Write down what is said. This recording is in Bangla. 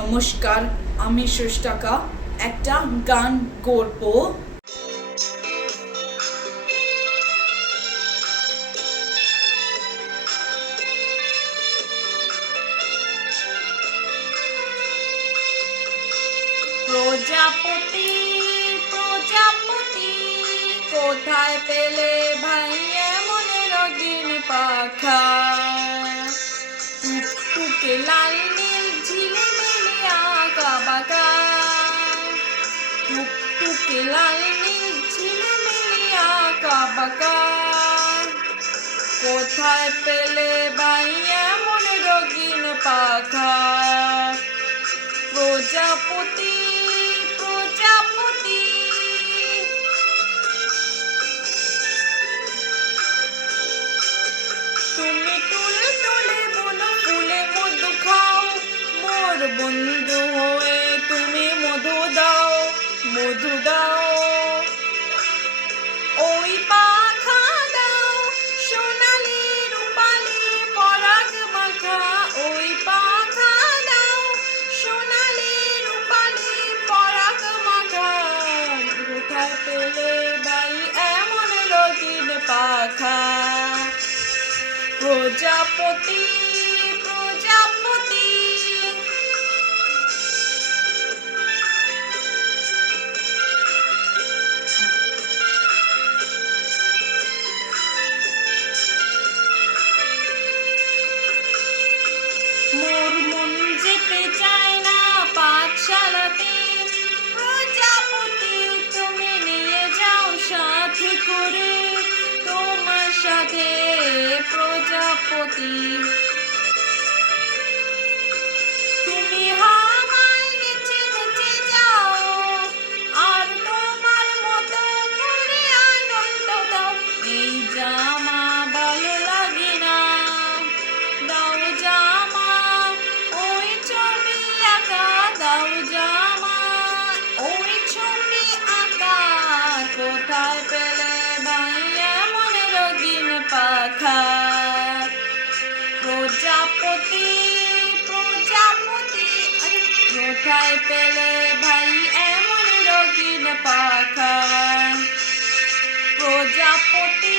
নমস্কার, আমি সুষ্টাকা একটা গান করব। প্রজাপতি প্রজাপতি কোথায় পেলে ভাই এমন রঙিন পাখা, টুকটুকে লাল নীল ঝিলিমিলি আঁকা বাঁকা, টুকটুকে লাল নীল ঝিলিমিলি আঁকা বাঁকা, কোথায় পেলে ভাই এমন রঙিন পাখা। প্রজাপতি প্রজাপতি তুমি তুলে তুলে বনো ফুলে মধু খাও, মোর বন্ধু হয়ে তুমি মধু দাও, মধু দাও। ওই পাখা দাও সোনালি রূপালি পরাগ মাখা, ওই পাখা দাও সোনালি রূপালি পরাগ মাখা, কোথায় পেলে ভাই এমন রঙিন পাখা। প্রজাপতি প্রজাপতি মোর মন যেতে চায় না পাঠশালাতে, প্রজাপতি তুমি নিয়ে যাও সাথে করে, তোমার সাথে প্রজাপতি। তুমি হাওয়ায় নেচে নেচে যাও আর তোমার মতো করে আনন্দ দাও। এই জামা ভালো লাগে না, দাও জামা ওই ছবি আঁকা, দাও জামা ওই ছবি আঁকা, কোথায় পেলে ভাই এমন রঙিন পাখা। প্রজাপতি প্রজাপতি কোথায় পেলে ভাই এমন রঙিন পাখা। প্রজাপতি